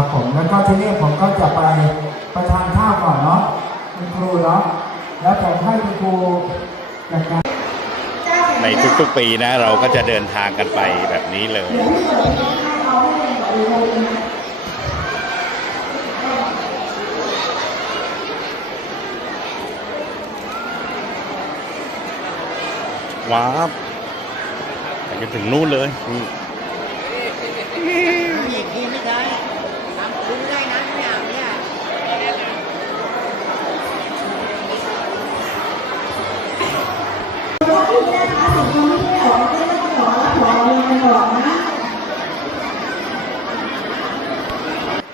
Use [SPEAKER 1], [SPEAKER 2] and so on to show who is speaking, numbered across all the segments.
[SPEAKER 1] ครั
[SPEAKER 2] บผมแล้วก็ทีนี้ผมก็จะไปประทานข้าวก่อนเนาะคุณครูเนาะแล้วผมให้คุณครูจัดการ
[SPEAKER 3] ในทุกๆปีนะเราก็จะเดินทางกันไปแบบนี้เลย ว้าวไปจนถึงนู่นเลยนี่
[SPEAKER 4] อีกทีไม่ได้ทำคุณได้นะไม่เอาเนี่ย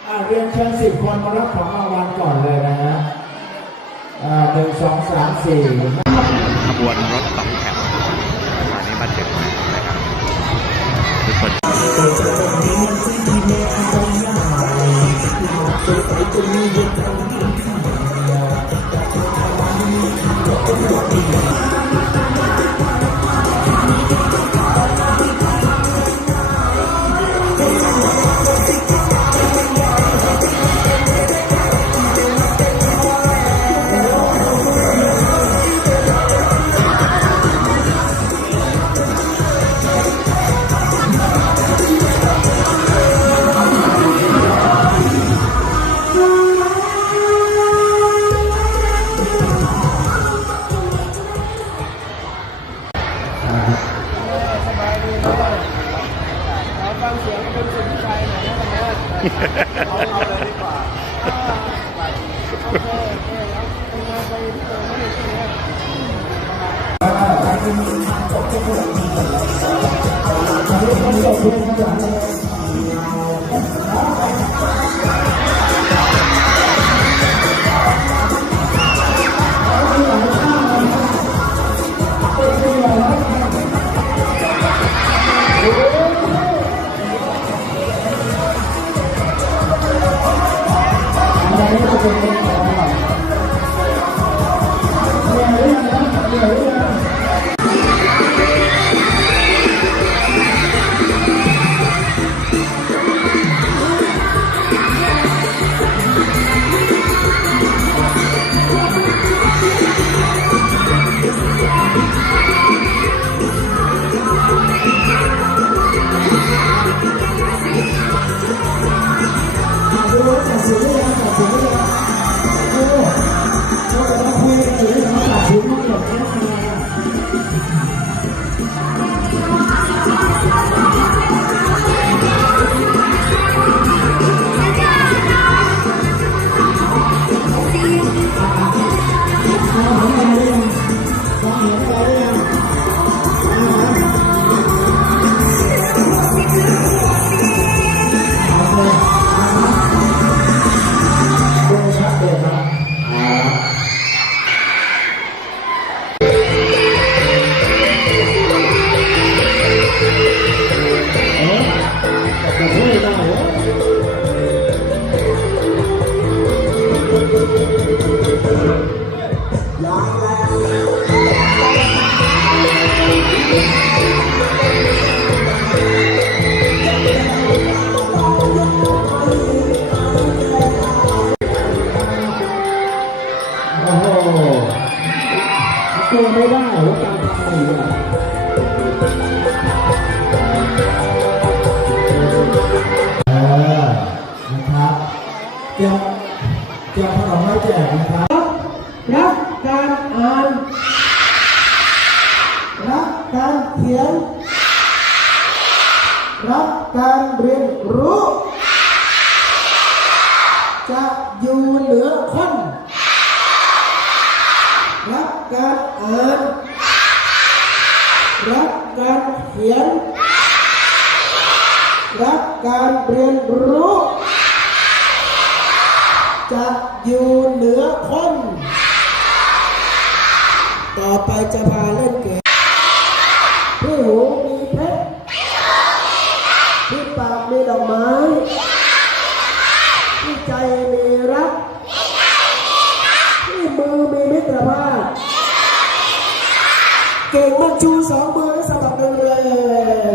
[SPEAKER 2] อ่า เชิญสิบคนมารับของรางวัลก่อนเลยนะฮะอ่าหนึ่งสองสามสี่
[SPEAKER 3] ขบวนรถสองแถวตอนนี้มาถึงนะครับทุกคน 哈哈哈！哈哈哈！
[SPEAKER 2] โอ้โหตัวไม่ได้ว่าการทำอะไรอะเออนะครับเตรียมเตรียมขนมไว้แจกนะครับรับการอ่านรับการเขียนรับการเรียนรู้ จะอยู่เหนือคน รับการอ่าน รับการเขียน การเรียนรู้ จะอยู่เหนือคน ต่อไปจะพาเล่นเกมที่หูมีเพชรที่ปากมีดอกไม้ ที่ใจมีรัก ที่มือมีมิตรภาพ เก่งมากชูสองมือสะบัดแรงๆเยี่ย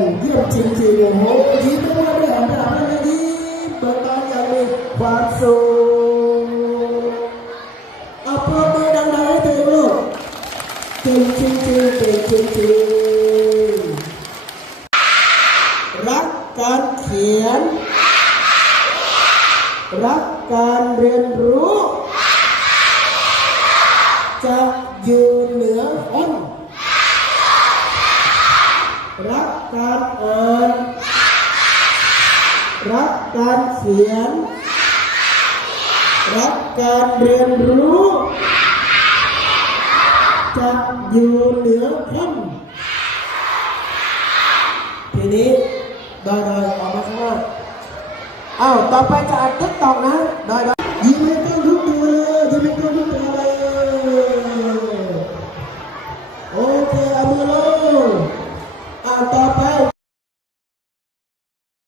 [SPEAKER 2] เก่งจริงๆเก่งจริงๆรักการเขียน รักการเรียนรู้ จะอยู่เหนือคนรักการอ่านรักการเขียน รักการเรียนรู้ จะอยู่เหนือคนทีนี้ดอยๆออกมาข้างนอกอ้าวต่อไปจะอัดติ๊กตอกนะดอยๆยิ้มให้เพื่อน